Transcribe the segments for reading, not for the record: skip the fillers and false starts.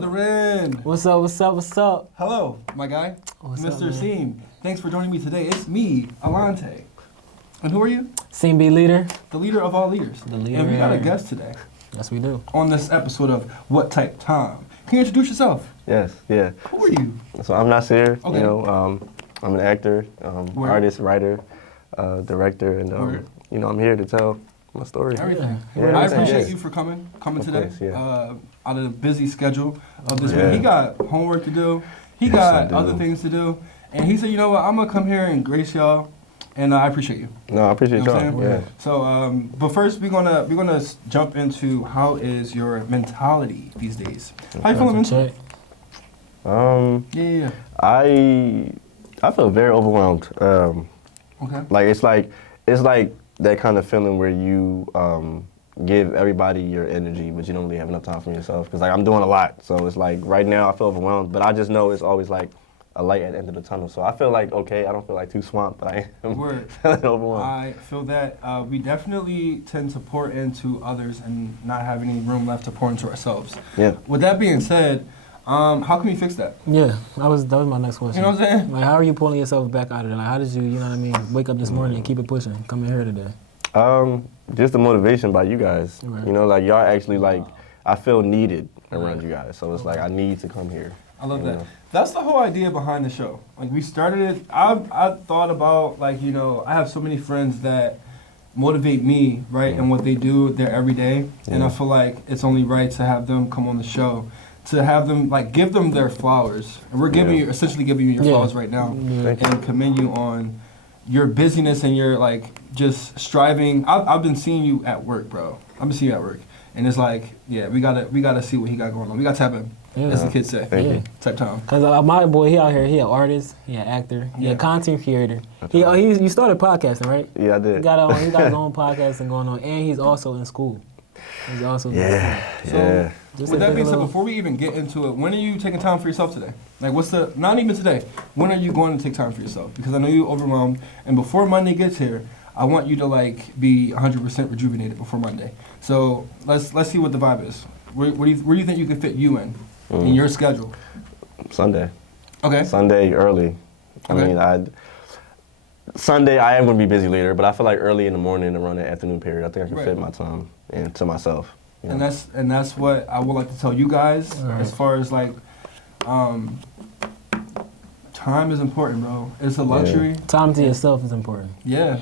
Brethren. What's up, what's up, what's up? Hello, my guy. What's Mr. up, Seam. Thanks for joining me today. It's me, Alante. And who are you? Scene B leader. The leader of all leaders. The leader. And we got a guest today Yes, we do. on this episode of What Type Time. Can you introduce yourself? Yes, yeah. Who are you? So I'm Nvhsir. Okay. You know, I'm an actor, Word. artist, writer, director, and Word. you know, I'm here to tell my story. Everything. Yeah, I everything, appreciate yes. you for coming Of today. course, yeah. Out of the busy schedule of this Yeah. week. He got homework to do. He Yes, I got do. other things to do. And he said, you know what, I'm going to come here and grace y'all. And I appreciate you. No, I appreciate You know what y'all. I'm Yeah. So, but first we're gonna jump into how is your mentality these days? How you feeling mentally? Check. Yeah. I feel very overwhelmed. Okay. Like it's like that kind of feeling where you give everybody your energy, but you don't really have enough time for yourself. Because like I'm doing a lot, so it's like right now I feel overwhelmed, but I just know it's always like a light at the end of the tunnel. So I feel like okay, I don't feel like too swamped, but I am Word. feeling overwhelmed. I feel that we definitely tend to pour into others and not have any room left to pour into ourselves. Yeah. With that being said, how can we fix that? Yeah, that was my next question. You know what I'm saying? Like, how are you pulling yourself back out of it? Like, how did you, you know what I mean, wake up this morning and keep it pushing, come in here today? Just the motivation by you guys. Right. You know, like y'all actually like I feel needed around you guys. So it's like I need to come here. I love You that. know? That's the whole idea behind the show. Like we started it. I thought about like I have so many friends that motivate me right and what they do there every day, and I feel like it's only right to have them come on the show, to have them like give them their flowers, and we're giving Yeah. you essentially giving you your Yeah. flowers right now, Thank you. and commend you on your busyness and your like just striving. I've been seeing you at work, bro. I've been seeing you at work, and it's like we gotta see what he got going on. We got to tap in. Yeah. As the kids say. Thank Yeah. you. Type time. Cause my boy, he out here, he an artist, he an actor, he Yeah. a content creator. That's He, right. you started podcasting, right? Yeah, I He did. got he got his own podcasting going on, and he's also in school. He's also Yeah, So, yeah. Just With to that take being a said, little- before we even get into it, when are you taking time for yourself today? Like, not even today, when are you going to take time for yourself? Because I know you're overwhelmed, and before Monday gets here, I want you to, like, be 100% rejuvenated before Monday. So, let's see what the vibe is. Where do you think you can fit you in your schedule? Sunday. Okay. Sunday early. Okay. Sunday I am going to be busy later, but I feel like early in the morning around the afternoon period, I think I can Right. fit my time into myself. you And know? that's what I would like to tell you guys Alright. as far as, like, time is important, bro. It's a luxury. time to yourself is important. Yeah.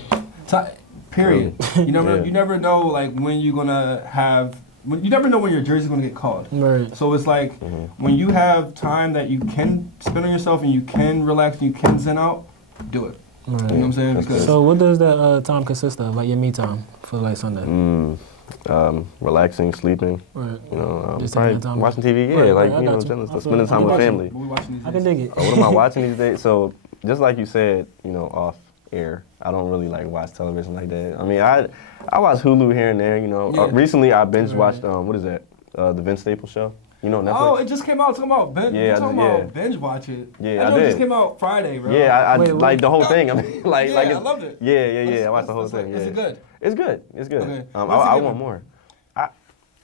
Period. You never Yeah. you never know like when you're gonna have you never know when your jersey's gonna get called. Right. So it's like when you have time that you can spend on yourself and you can relax and you can zen out, do it. Right. You know what I'm saying? That's Because So what does that time consist of? Like your me time for like Sunday? Relaxing, sleeping, Right. you know, Just taking that probably time. watching TV, yeah, Right, like, right, I you know, got you. chilling, I feel spending it. time What with you family. what we watching these I days? can dig it. What am I watching these days? So, just like you said, you know, off air, I don't really like watch television like that. I mean, I watch Hulu here and there, you know. Yeah. Recently, I binge Right. watched, what is that? The Vince Staples show. You know, Netflix? Oh, it just came out. Talking about binge. Yeah, You're I talking did, about yeah. binge watch it. Yeah, that I joint just did. came out Friday, bro. Yeah, I Wait, like the whole thing. I mean, like, Yeah, like I it's, loved it. Yeah, I watched the whole What's thing. Is Yeah. it good? It's good. It's good. Okay. I What's it given? want more.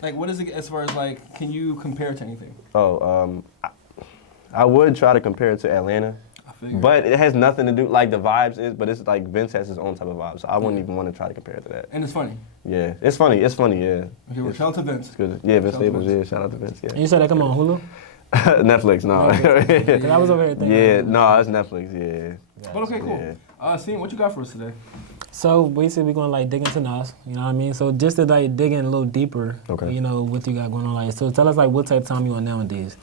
Like, what is it as far as like? Can you compare it to anything? I would try to compare it to Atlanta, I figured. but it has nothing to do like the vibes is. But it's like Vince has his own type of vibe, so I wouldn't even want to try to compare it to that. And it's funny. Yeah, it's funny. It's funny. Yeah, Okay, well, it's, shout out to Vince. it's good. Yeah, Vince Shout out to Staples. Vince. Yeah, shout out to Vince. And Yeah, you said that come on Hulu? Netflix. No. Cause I was over here thinking. Yeah, no, it's Netflix. Yeah. But okay, cool. Yeah. Seeing what you got for us today? So basically, we're gonna like dig into Nas. You know what I mean? So just to like dig in a little deeper. Okay. You know what you got going on. Like, so tell us like what type of time you on nowadays.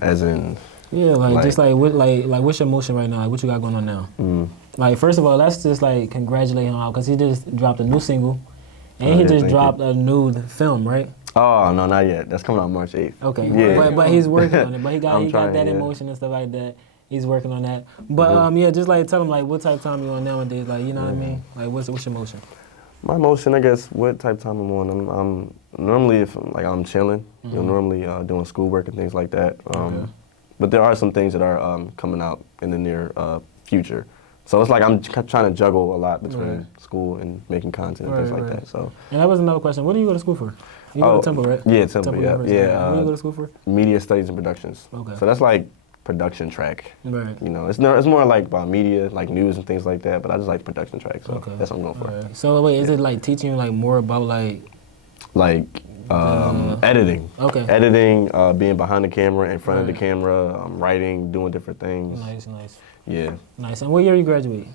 As in. Yeah, like, Like- just like what what's your motion right now? Like what you got going on now? Like first of all, let's just like congratulate him out because he just dropped a new single, and he yeah, just thank dropped a new film, right? Oh no, not yet. That's coming out March 8th. Okay. Yeah. But he's working on it. But he got I'm trying, that yeah. emotion and stuff like that. He's working on that. But yeah, just like tell him like what type of time you on nowadays. Like you know what I mean? Like what's your motion? My motion, I guess, what type of time I'm on. I'm normally if like I'm chilling, you know, normally doing schoolwork and things like that. Okay. But there are some things that are coming out in the near future. So it's like I'm trying to juggle a lot between school and making content and things like that. So. And that was another question. What do you go to school for? You go to Temple, right? Yeah, Temple. Yeah. University. What do you go to school for? Media Studies and Productions. Okay. So that's like production track. Right. You know, it's more like about media, like news and things like that. But I just like production track, so that's what I'm going for. Right. So wait, is it like teaching you like more about like editing? Okay. Editing, being behind the camera, in front of the camera, writing, doing different things. Nice. Yeah. Nice. And what year you graduate?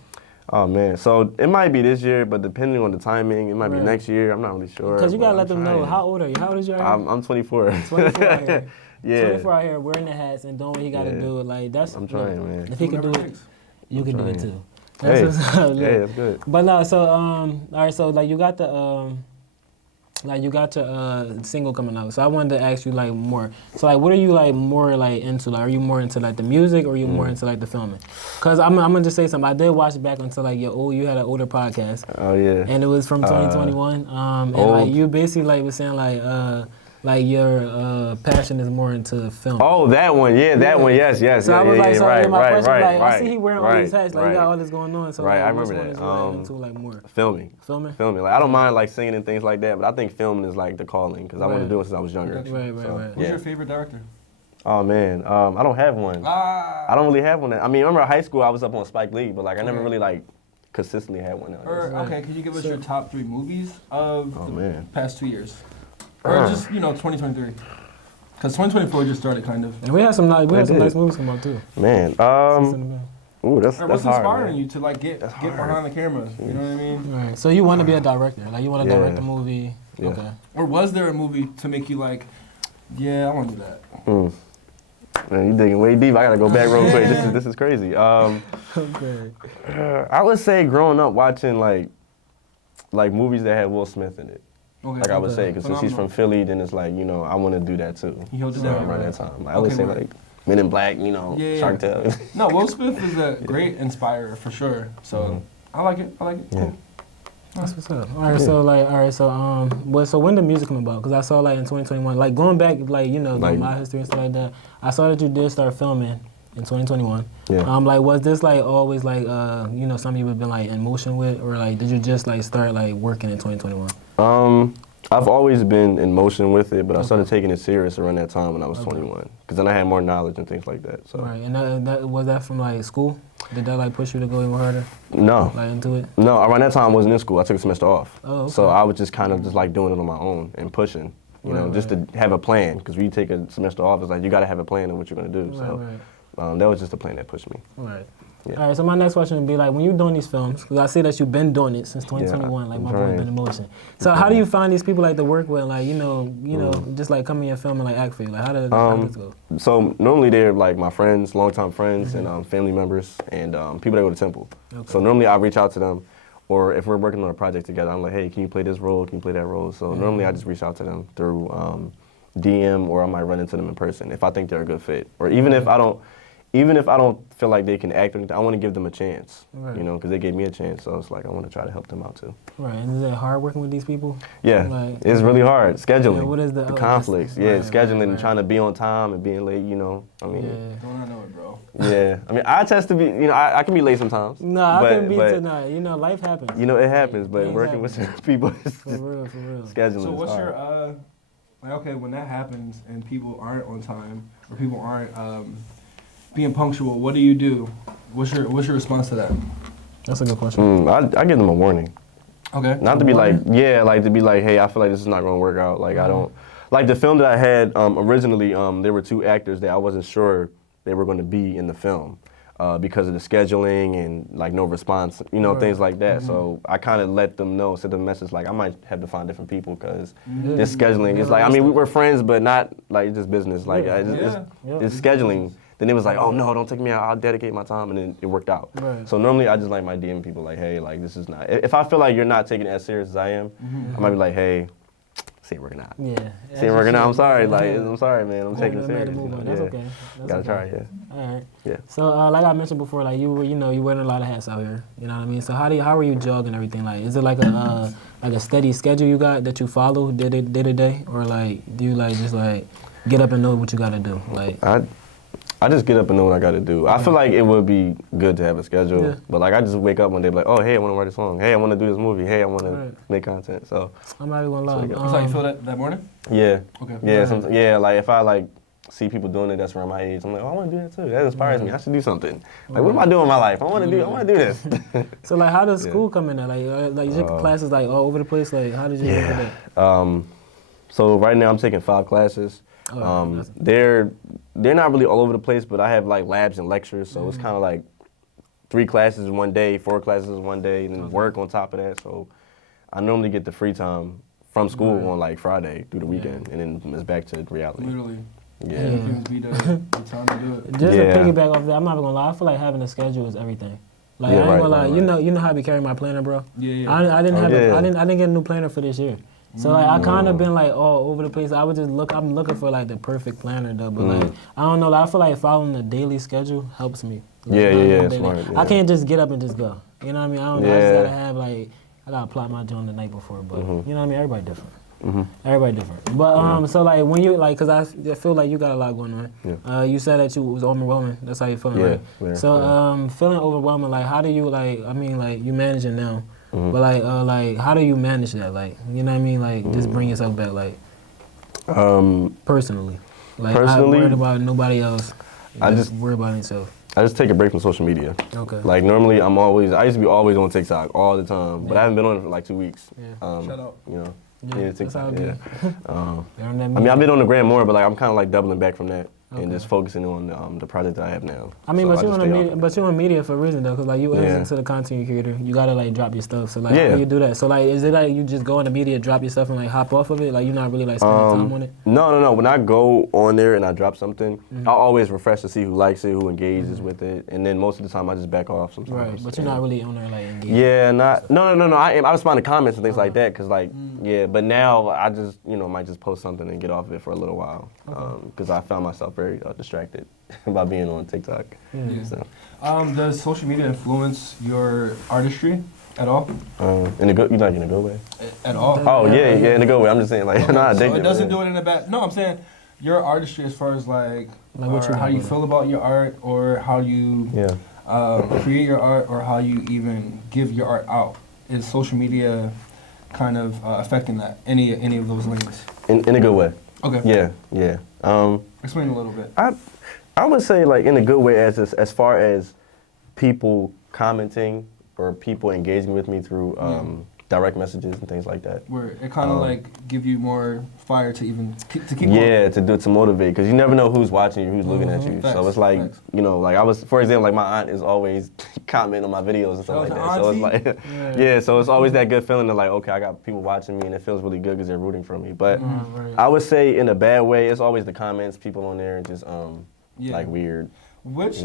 Oh man, so it might be this year, but depending on the timing, it might be next year. I'm not really sure. Because you gotta let them know. How old are you? How old is you? I'm 24. 24 out here. Yeah. 24 out here wearing the hats and doing what he gotta do. Like that's. I'm trying, man. If he can do it, you can do it too. Hey, that's good. But no, so all right, so like you got the your single coming out. So I wanted to ask you like more. So like, what are you like more like into? Like, are you more into like the music, or are you more into like the filming? Cause I'm gonna just say something. I did watch back until like you had an older podcast. Oh yeah. And it was from 2021. And like you basically like was saying like your passion is more into film. Oh, that one, that one, yes. So I was like, so right, my question, right, like, I see he wearing all these hats, like, you got all this going on. So right, like, I remember that. Which one is into, like, more? Filming. Like, I don't mind like singing and things like that, but I think filming is like the calling because I wanted to do it since I was younger. Right. Who's your favorite director? Oh man, I don't have one. I don't really have one. I mean, I remember high school I was up on Spike Lee, but like I never really like consistently had one. Okay, can you give us your top 3 movies of the past 2 years? Or just, 2023. Because 2024 just started, kind of. And we had some nice movies come out, too. Man, ooh, that's what's hard, inspiring man. you to, like, get behind the camera? You know what I mean? Right. So you want to be a director. Like, you want to direct a movie. Yeah. Okay. Or was there a movie to make you, like, yeah, I want to do that? Man, you digging way deep. I got to go back real quick. This is crazy. Okay. I would say growing up watching, like movies that had Will Smith in it. Okay. Like I would say, because since he's from Philly, then it's like, I want to do that too. He held it down around that time. I would say like Men in Black, Shark Tale. No, Will Smith is a great inspirer for sure. So I like it. Yeah. Cool. That's what's up. So when did music come about? Because I saw like in 2021, like going back, like doing my history and stuff like that. I saw that you did start filming in 2021. Yeah. Like was this like always like something you've been like in motion with, or like did you just like start like working in 2021? I've always been in motion with it, but I started taking it serious around that time when I was 21, because then I had more knowledge and things like that. So. Right, and that was that from like school? Did that like push you to go even harder? No. Like into it? No, around that time I wasn't in school. I took a semester off. Oh, okay. So I was just kind of just like doing it on my own and pushing, just to have a plan, because when you take a semester off, it's like you got to have a plan of what you're going to do. That was just a plan that pushed me. Right. Yeah. All right, so my next question would be like, when you're doing these films, because I see that you've been doing it since 2021, like my boy been in motion. So how do you find these people like to work with, like just like come in your film and like act for you? Like how does this go? So normally they're like my friends, longtime friends, and family members, and people that go to Temple. Okay. So normally I reach out to them, or if we're working on a project together, I'm like, hey, can you play this role? Can you play that role? So normally I just reach out to them through DM, or I might run into them in person if I think they're a good fit, or even if I don't feel like they can act or anything, I want to give them a chance, because they gave me a chance. So it's like I want to try to help them out too. Right, and is it hard working with these people? Yeah, like, it's really hard. Scheduling. Yeah, what is the conflicts? Scheduling and trying to be on time and being late. Don't I know it, bro? Yeah, I mean, I test to be. I can be late sometimes. No, I can be tonight. Life happens. It happens, but working with certain people is for real. Scheduling. So what's hard. your when that happens and people aren't on time or people aren't being punctual, what do you do? What's your response to that? That's a good question. I give them a warning. Okay. Not to be like, to be like, hey, I feel like this is not going to work out. Like, I don't, like the film that I had originally, there were 2 actors that I wasn't sure they were going to be in the film because of the scheduling and like no response, things like that. So I kind of let them know, sent them a message like, I might have to find different people because this scheduling is like, I mean, we were friends, but not like just business. Like, it's scheduling. Then it was like, oh no, don't take me out, I'll dedicate my time, and then it worked out. Right. So normally I just like my DM people like, hey, like this is not, if I feel like you're not taking it as serious as I am, I might be like, hey, this ain't working out. Yeah. This ain't working out, I'm sorry, I'm sorry, man, I'm taking it serious. That's okay. Gotta try, All right. Yeah. So like I mentioned before, like you wearing a lot of hats out here. You know what I mean? So how are you jogging everything? Like, is it like a steady schedule you got that you follow day to day, or like do you like just like get up and know what you gotta do? Like I just get up and know what I gotta do. I feel like it would be good to have a schedule, but like I just wake up one day like, oh hey, I want to write a song. Hey, I want to do this movie. Hey, I want to make content. So I'm not even gonna lie. That's how you feel that morning? yeah, Okay. yeah. Like if I like see people doing it that's around my age, I'm like, oh, I want to do that too. That inspires me. I should do something. Like what am I doing in my life? I want to do this. So like, how does school come in there? Like your classes like all over the place. Like how did you get that? So right now I'm taking 5 classes. They're not really all over the place, but I have like labs and lectures, so it's kind of like 3 classes in one day, 4 classes in one day, and then work on top of that. So I normally get the free time from school on like Friday through the weekend, and then it's back to reality. Literally. Yeah. Weekends be the time to do it. Just to piggyback off that, I'm not even gonna lie. I feel like having a schedule is everything. Like I ain't gonna lie, you know how I be carrying my planner, bro. Yeah. I didn't get a new planner for this year. So like I kind of been like all over the place. I would just I'm looking for like the perfect planner though, but like I don't know. I feel like following the daily schedule helps me. Smart, I can't just get up and just go. You know what I mean? I don't know. I just gotta have like I gotta plot my joint the night before, but you know what I mean? Everybody different. Everybody different. But so like when you like, cause I feel like you got a lot going on. Yeah. You said that you was overwhelming. That's how you feeling, right? Yeah. So feeling overwhelming, like how do you like? I mean, like you manage it now. But like how do you manage that? Like, you know what I mean? Like, just bring yourself back, like, personally. Like, not worried about nobody else. Just worry about yourself. I just take a break from social media. Okay. Like normally I used to be always on TikTok all the time, but I haven't been on it for like 2 weeks. Shout out. You know. Yeah, TikTok. that's how I mean, I've been on the gram more, but like I'm kind of like doubling back from that. And just focusing on the project that I have now. I mean, but you're on media for a reason though, cause like you into the content creator, you gotta like drop your stuff. So like, how do you do that? So like, is it like you just go in the media, drop your stuff, and like hop off of it? Like you're not really like spending time on it? No. When I go on there and I drop something, I always refresh to see who likes it, who engages with it, and then most of the time I just back off sometimes. Right, but you're not really on there like engaged. Yeah, no. I respond to comments and things like that, cause like but now I just might just post something and get off of it for a little while, cause I found myself very distracted by being on TikTok. So. Does social media influence your artistry at all? In a good, you like in a good way? At all? Oh yeah, in a good way. I'm just saying like, not addicted. So it doesn't do it in a bad. No, I'm saying your artistry as far as like how you feel about your art, or how you create your art, or how you even give your art out. Is social media kind of affecting that? Any of those lanes? In a good way. Okay. Yeah. Explain a little bit. I would say like in a good way as far as people commenting or people engaging with me through direct messages and things like that. Where it kind of like give you more fire to even to keep going. To motivate, because you never know who's watching you, who's looking at you. Facts. So it's like like I was, for example, like my aunt is always commenting on my videos and stuff like that. So it's like so it's always that good feeling of like, okay, I got people watching me and it feels really good because they're rooting for me. But I would say in a bad way, it's always the comments, people on there and just like weird. Which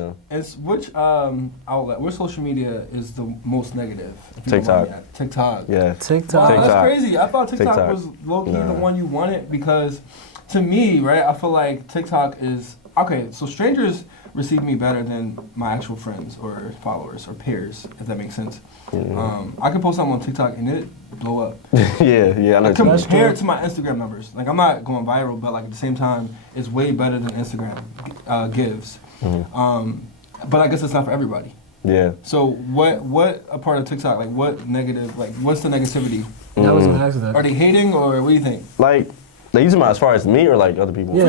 outlet, which social media is the most negative? TikTok. TikTok. Yeah. TikTok. Wow, that's crazy. I thought TikTok was low-key the one you wanted, because to me, right, I feel like TikTok is, okay, so strangers receive me better than my actual friends or followers or peers, if that makes sense. I can post something on TikTok and it blow up. I know. Compared to my Instagram numbers. Like, I'm not going viral, but like at the same time, it's way better than Instagram gives. But I guess it's not for everybody. Yeah. So what a part of TikTok, like what negative, like what's the negativity? That was an accident. Are they hating, or what do you think? Like, they using my as far as me or like other people? Yeah.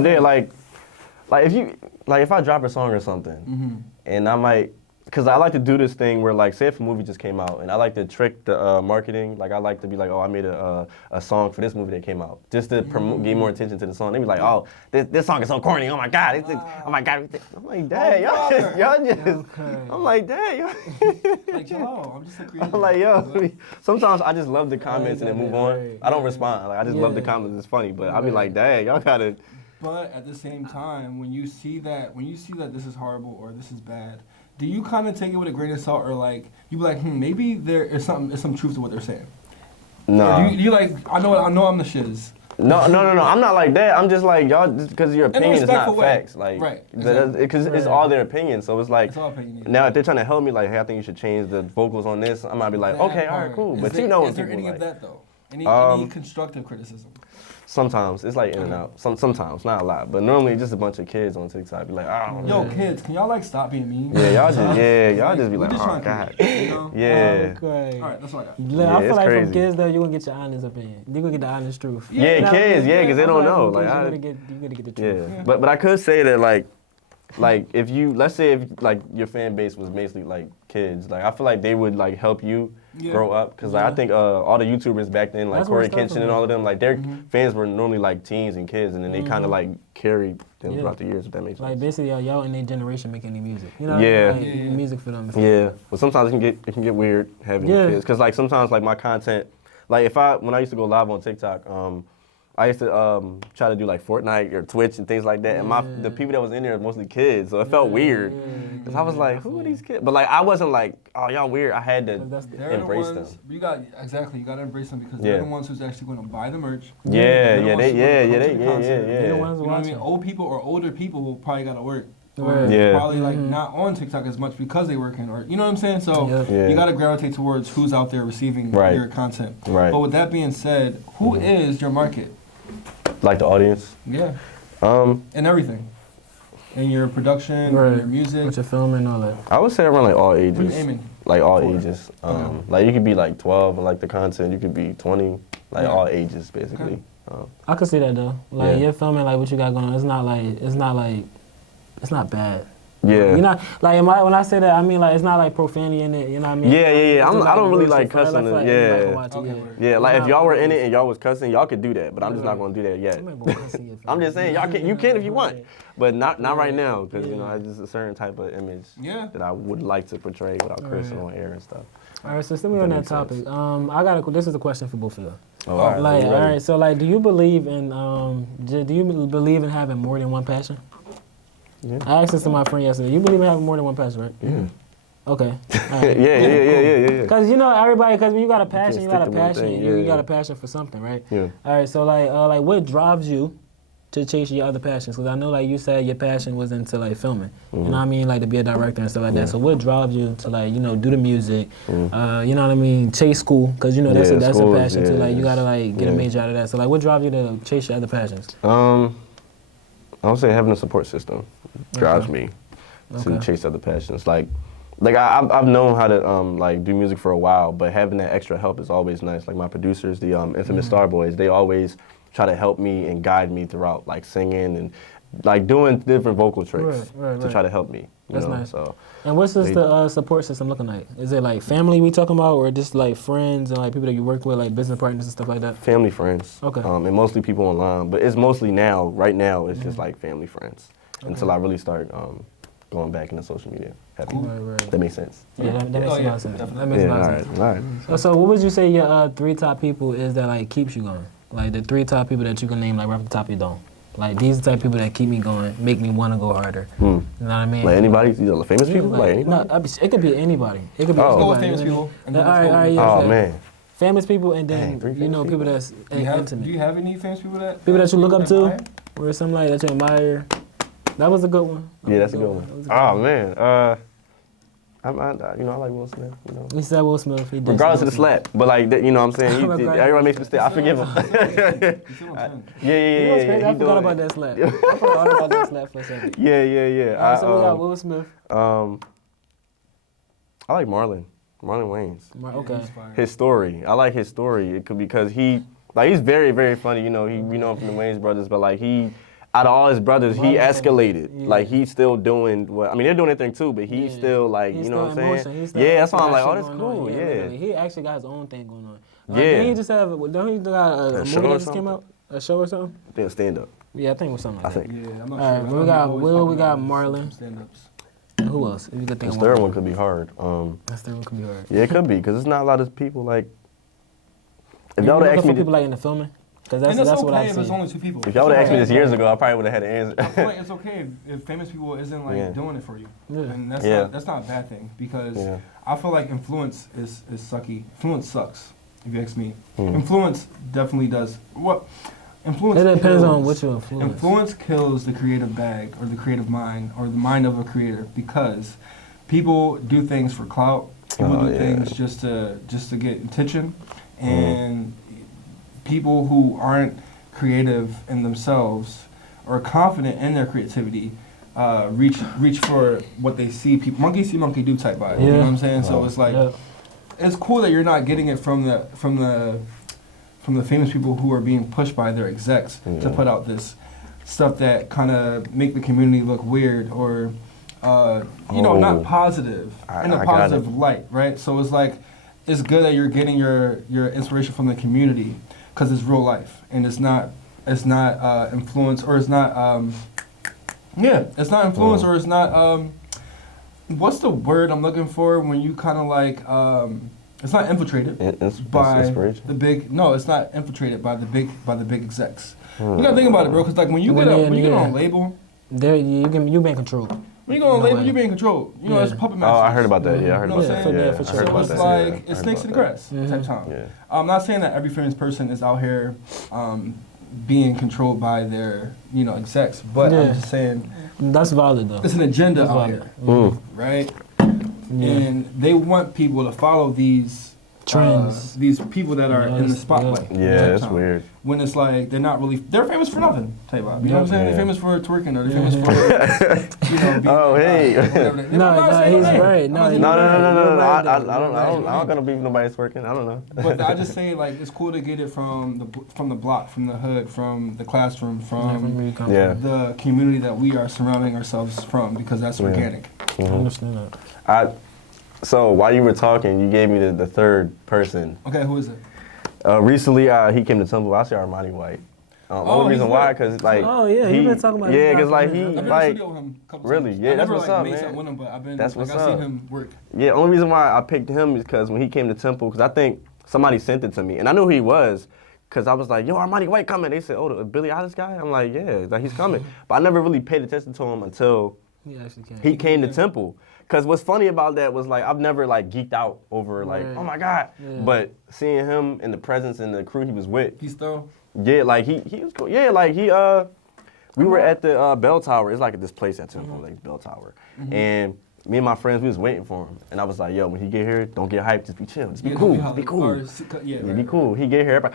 They're like if I drop a song or something, and I might, because I like to do this thing where like, say if a movie just came out, and I like to trick the marketing, like I like to be like, oh, I made a song for this movie that came out, just to give more attention to the song. They be like, oh, this song is so corny, oh my God, oh my God. I'm like, dang, y'all just, I'm like, dang, y'all. Like, yo, I'm just a creator. I'm like, yo, sometimes I just love the comments and then move on. I don't respond, like I just love the comments, it's funny, but I be like, dang, y'all gotta. But at the same time, when you see that this is horrible or this is bad, do you kind of take it with a grain of salt, or like you be like, maybe there's some truth to what they're saying? No. You like, I know I'm the shiz. No. I'm not like that. I'm just like, y'all, just because your opinion is not facts. Like, right. Because it's all their opinion. So it's like, now if they're trying to help me, like, hey, I think you should change the vocals on this, I might be like, okay, all right, cool. But you know what is there people any like. of that though? Any constructive criticism? Sometimes it's like in and out. Sometimes, not a lot, but normally just a bunch of kids on TikTok be like, oh. Yo, kids, can y'all like stop being mean? Yeah, y'all just be like, just oh trying to God. you know? Yeah. Okay. All right, that's all I got. I feel it's like crazy. from kids though, you gonna get your honest opinion. You gonna get the honest truth. Yeah, You know what I kids, mean? yeah, because they I feel don't know. from Like, kids, you gotta get the truth. yeah. But I could say that like if you, let's say if like your fan base was basically like kids, like I feel like they would like help you grow up, because like I think all the YouTubers back then, like That's where Corey it started Kenshin from, and all of them, like their Mm-hmm. fans were normally like teens and kids, and then they kind of like carried them Yeah. throughout the years, if that makes sense. Like basically y'all in their generation making the music. You know? Yeah. Like, Yeah. music for them. Yeah, but sometimes it can get weird having Yeah. kids, because like sometimes like my content, like when I used to go live on TikTok, I used to try to do like Fortnite or Twitch and things like that, and the people that was in there were mostly kids, so it felt weird, because I was like, who are these kids? But like I wasn't like, oh y'all weird. I had to They're embrace the ones, them. You got to embrace them because Yeah. they're the ones who's actually going to buy the merch. Yeah, They're the yeah, ones who's gonna come to the concert. They're the ones You know what I mean? watching. Old people or older people will probably got to work. Or Right. Yeah. probably like not on TikTok as much because they working, or you know what I'm saying? So Yeah. you got to gravitate towards who's out there receiving Right. your content. Right. But with that being said, who is your market? Like the audience. Yeah. Um, And everything. And your production, Right. your music. With your film and all that. I would say around like all What are you ages. aiming? Like all for? ages. Like you could be like 12 and like the content, you could be 20, like Yeah. all ages basically. I could see that though. Like Yeah. you're filming like what you got going on. It's not bad. Yeah. You know, like when I say that, I mean like it's not like profanity in it. You know what I mean? Yeah. It's just, I don't really real like shit for us. I cussing. feel like Yeah. anybody can watch it, Okay, yeah. word. Yeah, like It's if y'all not were in rules. it and y'all was cussing, y'all could do that, but I'm just not gonna do that yet. I'm not gonna cuss in your I'm just saying, you can if you want, but not right Yeah. now, because you know Yeah. it's just a certain type of image Yeah. that I would like to portray without cursing Right. on air and stuff. All right, so still on That that makes topic. sense. This is a question for both of you. Oh, all right, Like, we all ready? right, so like, do you believe in having more than one passion? Yeah. I asked this to my friend yesterday. You believe in having more than one passion, right? Yeah. Okay. Yeah. Because you know everybody. Because when you got a passion, you stick got a to one passion. thing, You yeah. got a passion for something, right? Yeah. All right. So like what drives you to chase your other passions? Because I know like you said your passion was into like filming. You know what I mean? Like to be a director and stuff like that. So what drives you to like do the music? You know what I mean? Chase school because you know that's a school is- passion too. Like you gotta like get a yeah. major out of that. So like what drives you to chase your other passions? I would say having a support system drives me to Okay. chase other passions. Like I've known how to like do music for a while, but having that extra help is always nice. Like my producers, the infamous Starboys, they always try to help me and guide me throughout, like singing and like doing different vocal tricks Right. to try to help me. You That's know? nice. So And what's the support system looking like? Is it like family we talking about, or just like friends and like people that you work with, like business partners and stuff like that? family, friends, Okay. and mostly people online. But it's mostly right now, it's just like family, friends, until I really start going back into social media. Heavy. Right. That makes sense. Yeah, that makes a lot of sense. That makes Yeah, a lot all of right, sense. all right. So what would you say your 3 top people is that like keeps you going? Like the 3 top people that you can name like right off the top of your dome. Like these are the type of people that keep me going, make me want to go harder. You know what I mean? Like anybody, famous people, like anybody. No, it could be anybody. It could be Oh. anybody. Let's go with you famous know people. what I And mean? then All let's right, go with- yeah. Oh okay. man. Famous people and then Dang, 3 you know famous people that's Do you have intimate. any famous people that You look up to, admire? or something like that you admire. That was a good one. Yeah, that's a good That was one. a good Oh man. I like Will Smith. You know. He said Will Smith. He did Regardless say of the Will Smith. slap, but like you know what I'm saying. Regardless. Everybody makes mistakes. I forgive him. You see what I'm saying? Yeah. You know what's crazy? I he forgot doing about it. that slap. I forgot about that slap for a second. Yeah. All right, so we got Will Smith. I like Marlon Wayans. Okay. He's fire. His story. I like his story. It could because he's very, very funny. You know, we know him from the Wayans brothers, but like out of all his brothers, he Marlon's escalated. yeah. Like he's still doing what I mean. They're doing their thing too, but he's Yeah. still like He's you know what I'm still in saying. motion. He's still Yeah, that's why I'm like, got oh, shit that's going on. cool. Yeah. Literally. He actually got his own thing going on. Yeah. Didn't he just have? Don't he got a show movie or that just came out? A show or something? I think stand up. Yeah, I think it was something I like that. think. Yeah, I'm not All right, sure. but we got Will, we got Marlon. Stand-ups. Who else? If you could think This of third one. one could be hard. This third one could be hard. Yeah, it could be because there's not a lot of people like. If You y'all would looking asked for me, people like in the filming? Because And that's it's what okay I've if it's seen. only 2 people. if y'all would have asked me It's this years ago, I probably would have had an I answer. feel like it's okay if famous people isn't like Yeah. doing it for you, Yeah. and that's Yeah. not a bad thing because Yeah. I feel like influence is sucky. Influence sucks, if you ask me. Hmm. Influence definitely does. What influence? It depends on kills- what you influence. Influence kills the creative bag or the creative mind or the mind of a creator because people do things for clout. People Oh, do yeah. things just to get attention, and people who aren't creative in themselves or confident in their creativity reach for what they see. People monkey see, monkey do type vibe. You know what I'm saying? So it's like it's cool that you're not getting it from the famous people who are being pushed by their execs to put out this stuff that kind of make the community look weird or not positive in a positive light, right? So it's like it's good that you're getting your inspiration from the community because it's real life and it's not influence or it's not it's not influence or it's not what's the word I'm looking for when you kind of like it's not infiltrated by the big it's not infiltrated by the big execs. You gotta think about it, bro, because like when you get on a label, you being controlled. When you go on a label, you're being controlled. You know, it's puppet masters. Oh, I heard about that. Yeah, I heard about that. For sure. I heard about So it's that. like it's snakes in the grass type time. Yeah. I'm not saying that every famous person is out here being controlled by their execs, but I'm just saying that's valid though. it's an agenda out here, right? And they want people to follow these trends, these people that are in the spotlight. Yeah, it's weird. When it's like they're famous for nothing. Type vibe. You know what I'm saying? They're famous for twerking or they're famous for being Oh, hey. No, he's right. No, I'm not gonna beef nobody's twerking. I don't know. But I just say like it's cool to get it from the block, from the hood, from the classroom, from the community that we are surrounding ourselves from because that's organic. I understand that. So while you were talking, you gave me the third person. Okay, who is it? Recently, he came to Temple. I see Armani White. Only reason why, cause like you've been talking about because like I've been in the studio with him a couple really times. Yeah, I that's never what's like up, made man. something with him, but I've been That's what's I've seen him work. Yeah, only reason why I picked him is because when he came to Temple, because I think somebody sent it to me, and I knew who he was, because I was like, yo, Armani White coming. They said, oh, the Billie Eilish guy? I'm like, yeah, like he's coming. But I never really paid attention to him until he came to Temple. Because what's funny about that was like, I've never like geeked out over like, oh my God. Yeah. But seeing him in the presence and the crew he was with. He's thorough? Yeah, like he was cool. Yeah, like we were at the Bell Tower. It's like this place at Temple, like Bell Tower. And me and my friends, we was waiting for him. And I was like, yo, when he get here, don't get hyped, just be chill. Just be cool. Just be cool. Be cool. He get here, everybody,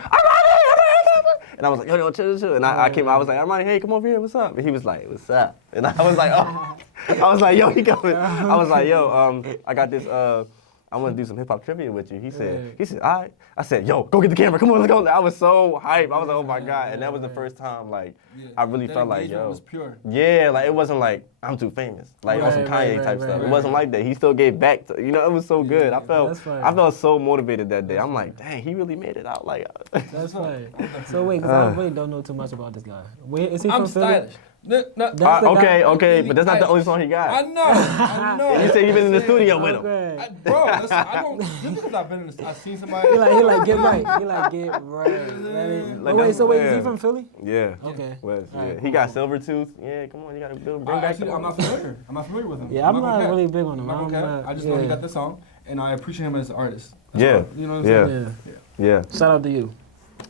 and I was like, yo, chill. And I was like, Armani, hey, come over here, what's up? And he was like, what's up? And I was like, oh. I was like, yo, he coming. I was like, yo, I got this, I want to do some hip hop trivia with you. He said, all right. I said, yo, go get the camera. Come on, let's go. I was so hyped. I was like, oh my God. And that was the first time, like, I really felt like, yo. Was pure. Yeah, like, it wasn't like, I'm too famous. Like, on some Kanye type stuff. It wasn't like that. He still gave back to, it was so good. I felt so motivated that day. I'm like, dang, he really made it out. Like, that's funny. So wait, because I really don't know too much about this guy. Where is he from? I'm stylish. Okay, but that's not the only song he got. I know. You said you've been in the studio with him. Bro, listen, I don't, just because I've seen somebody. He like, get right. He like, get right. Wait, so is he from Philly? Yeah. Okay. West, yeah. He got silver tooth. Yeah, come on, you gotta bring back. Actually, I'm not familiar with him. Yeah, I'm not really big on him. I just know he got this song, and I appreciate him as an artist. Yeah. You know what I'm saying? Yeah. Shout out to you.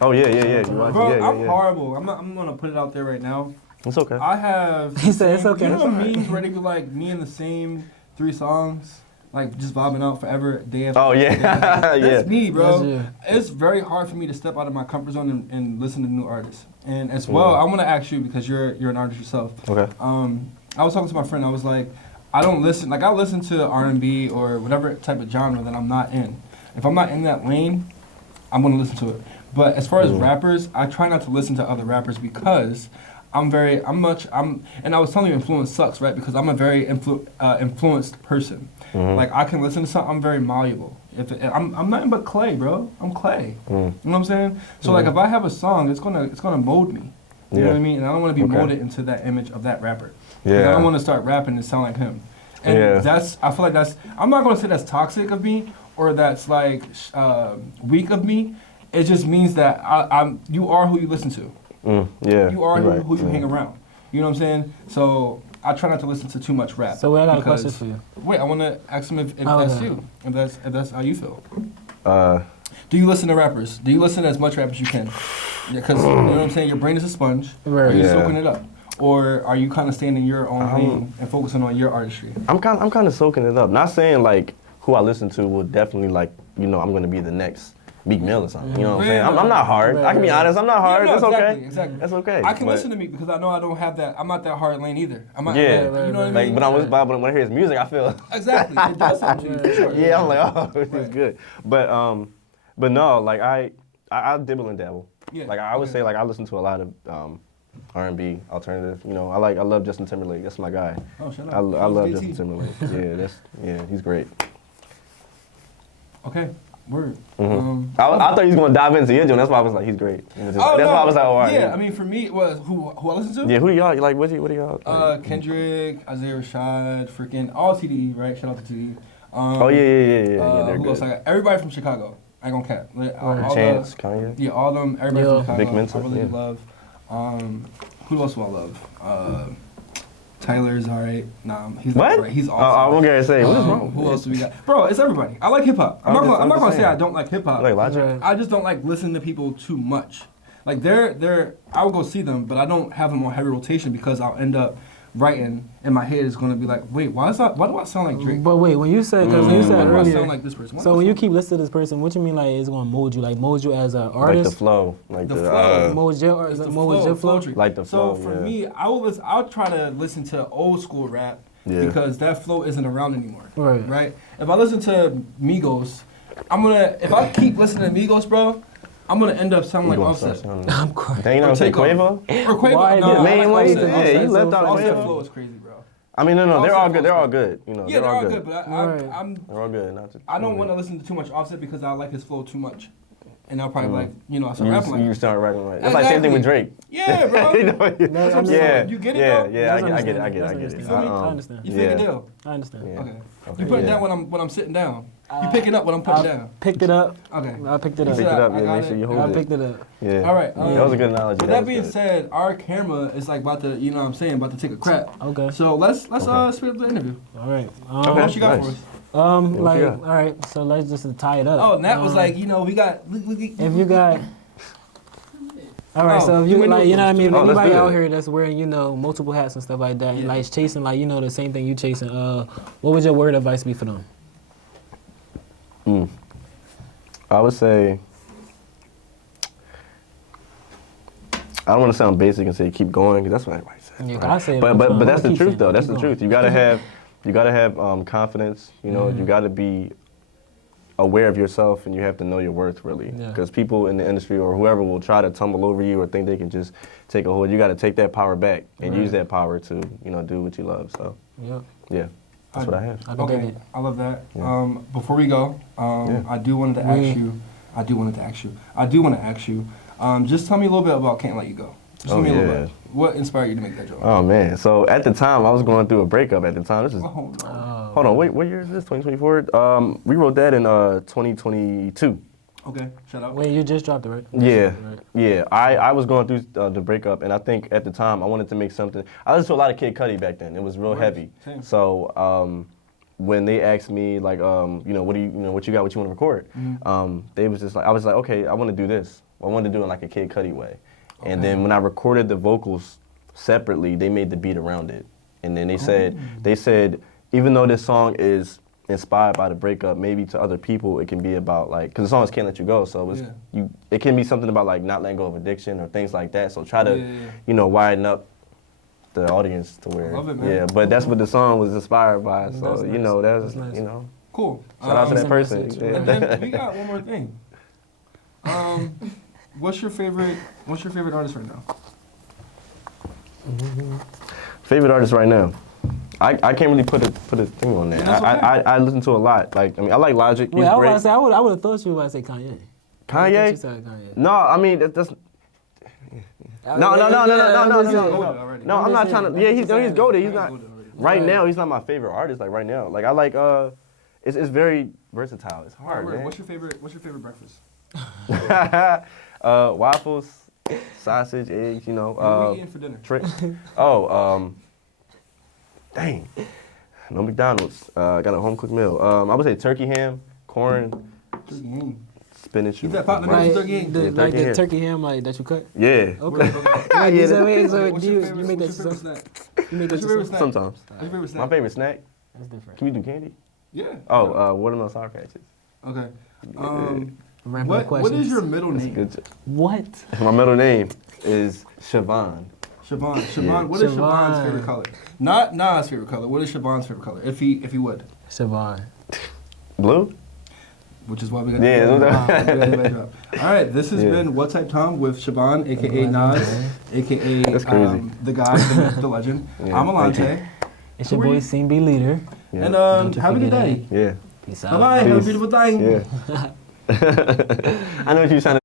Oh, yeah. Bro, I'm horrible. I'm gonna put it out there right now. It's okay. I have. He said it's okay. You know memes where they be like me and the same 3 songs, like just vibing out forever, day after. Oh yeah, day. That's me, bro. That's it's very hard for me to step out of my comfort zone and listen to new artists. And as well, I want to ask you because you're an artist yourself. Okay. I was talking to my friend. I was like, I don't listen. Like I listen to R&B or whatever type of genre that I'm not in. If I'm not in that lane, I'm gonna listen to it. But as far as rappers, I try not to listen to other rappers because and I was telling you influence sucks, right? Because I'm a very influenced person. Like I can listen to something, I'm very malleable. I'm nothing but clay, bro. I'm clay. You know what I'm saying? So like if I have a song, it's gonna mold me. You know what I mean? And I don't want to be molded into that image of that rapper. Yeah. Like, I don't want to start rapping and sound like him. And I feel like I'm not gonna say that's toxic of me or that's like weak of me. It just means that you are who you listen to. You are who you hang around. You know what I'm saying? So I try not to listen to too much rap. So I got a question for you. Wait, I want to ask him if that's you. If that's how you feel. Do you listen to rappers? Do you listen to as much rap as you can? Because you know what I'm saying. Your brain is a sponge. Right. Are you soaking it up, or are you kind of staying in your own lane and focusing on your artistry? I'm kind of soaking it up. Not saying like who I listen to will definitely like I'm gonna be the next Meek Mill or something. You know what I'm saying? I'm not hard. I can be honest. I'm not hard. Yeah, no, That's exactly, okay. Exactly. That's okay. I can but, listen to Meek because I know I don't have that. I'm not that hard lane either. I'm not. Yeah, you know what I like, mean? but when I hear his music, I feel Exactly. It does something to you. For sure. yeah, I'm like, oh, this is good. But no, like I dibble and dabble. Yeah, Like I would say, like I listen to a lot of R&B, alternative. You know, I love Justin Timberlake. That's my guy. Oh, shut up. I love JT. Justin Timberlake. He's great. Okay. Word. I thought he was gonna dive into your joint. That's why I was like, he's great. That's why I was like, oh, all right. Yeah, I mean, for me, it was who I listen to? Yeah, who do y'all like? What do y'all? Kendrick, Isaiah Rashad, freaking all TDE, right? Shout out to TDE. Oh yeah. They're who good. else I got? Everybody from Chicago. I ain't gonna cap. All Chance, Kanye. Yeah, all them. Everybody from Chicago. Vic Mensa, I really yeah. love. Who else do I love? Tyler's alright. Nah, he's What? alright. He's awesome. I'm gonna say, what is wrong? Who else do we got? Bro, it's everybody. I like hip hop. I'm not gonna say I don't like hip hop. Like Logic? I just don't like listening to people too much. Like they're I will go see them, but I don't have them on heavy rotation because I'll end up writing in my head is gonna be like, wait, why do I sound like Drake? But wait, when you said, because when you said Why do I earlier, sound like this person? so when you keep listening to this person, what you mean like it's gonna mold you? Like mold you as an Like artist? the flow, like The the flow. Mold your, It's the mold your flow? tree. Like the flow, So for yeah. me, I'll try to listen to old school rap Yeah. because that flow isn't around anymore. Right. Right? If I listen to Migos, if I keep listening to Migos, bro, I'm gonna end up sounding like Offset. I'm crying. Dang, you know what I'm saying? Quavo? Or Quavo. Why No, did- I Man, like why Offset. you- yeah, you left out Offset Quavo. flow is crazy, bro. I mean, no, they're all Offset good. They're all flows good. You know, Yeah, they're all good, but Right. They're all good. I don't want to listen to too much Offset because I like his flow too much. And I'll probably I start rapping like You start rapping like that's like same thing with Drake. yeah, bro. You know, That's what I'm saying. You get it, yeah, though? yeah, That's I get it. understandable. You That's feel me? understandable. I understand. You feel Yeah. the deal? I understand. Yeah. Okay. Okay, You putting yeah. that when I'm sitting down. You picking up when I'm putting down. Picked it up. Okay. I picked it You up. Pick it up, I yeah, got make sure it. you I hold it. picked it up. Yeah. All right. That was a good analogy. With That that was being good. said, our camera is like about to, you know what I'm saying, about to take a crap. Okay. So let's speed up the interview. All right. What you got nice. for us? what you got? All right. So let's just tie it up. Oh, Nat was like, we got. if you got. All right, Oh, so if do you we like, know- you know what I mean, if Oh, let's anybody do out it. here that's wearing, multiple hats and stuff like that, and Yeah. like chasing, like, the same thing you chasing, what would your word of advice be for them? I would say, I don't want to sound basic and say keep going, because that's what everybody says. Yeah, right? I say it but all the time. that's I'ma the keep truth saying though. it. That's Keep the going. truth. You gotta have confidence. You gotta be aware of yourself, and you have to know your worth really. Yeah. Because people in the industry or whoever will try to tumble over you or think they can just take a hold. You got to take that power back and use that power to do what you love. So Yep. yeah, that's what I have. I can dig Okay, it. I love that. Yeah. Before we go, Yeah. I do want to ask you. Just tell me a little bit about Can't Let You Go. Just tell Oh, me a little yeah. bit. What inspired you to make that joke? Oh man, so at the time I was going through a breakup. At the time, this is Oh, no. hold on, wait, what year is this? 2024. We wrote that in 2022. Okay, shut up. Wait, you just dropped it, right? Yeah, Right. yeah. I was going through the breakup, and I think at the time I wanted to make something. I listened to a lot of Kid Cudi back then. It was real Right, heavy. same. So when they asked me like, what you got, what you want to record, they was just like, I was like, okay, I want to do this. I wanted to do it like a Kid Cudi way. And then when I recorded the vocals separately, they made the beat around it. And then they said, even though this song is inspired by the breakup, maybe to other people it can be about like, because the song is Can't Let You Go, so it can be something about like not letting go of addiction or things like that. So try to widen up the audience to where, love it, man. yeah. But that's what the song was inspired by. So That's nice. that's That's nice. Cool. Shout out to that Send person. message. And then we got one more thing. What's your favorite artist right now? Favorite artist right now? I can't really put a thing on that. Yeah, that's okay. I listen to a lot. Like I like Logic. He's Wait, I great. would say I would have thought you would say Kanye. I thought you said Kanye. No, I mean that's no. No, I'm not trying to. Yeah, he's goated. He's not. Right now, he's not my favorite artist. Like right now, like I like it's very versatile. It's hard, man. What's your favorite breakfast? Waffles, sausage, eggs. What are we eating for dinner? Dang. No McDonald's. Got a home cooked meal. I would say turkey ham, corn, Turkey ham. spinach. You got pot in the Like middle of turkey ham? the, Yeah, like turkey the ham. turkey ham like that you cut. Yeah. Okay. Yeah, Wait, so What's do your you favorite- make that what's your favorite yourself? snack? You make that What's your favorite yourself? snack? Sometimes. What's your favorite snack? My favorite snack. That's different. Can we do candy? Yeah. Oh, watermelon sour patches. Okay. Random What questions. is your middle name? Good. What? My middle name is Siobhan. Siobhan. Siobhan. Yeah. What is Siobhan. Siobhan's favorite color? Not Nas' favorite color. What is Siobhan's favorite color? If he would. Siobhan. Blue? Which is why we got Yeah, the that's All right, this has been What Type Tom with Siobhan, aka Nas, aka That's crazy. the guy, the legend. Yeah, I'm thank you. Alante. It's Who your are boy you? Scene B Leader. Yeah. And Don't you have a good forget day. Yeah. Peace Bye out. bye. Have a Peace. beautiful day. Yeah. I know what you're trying to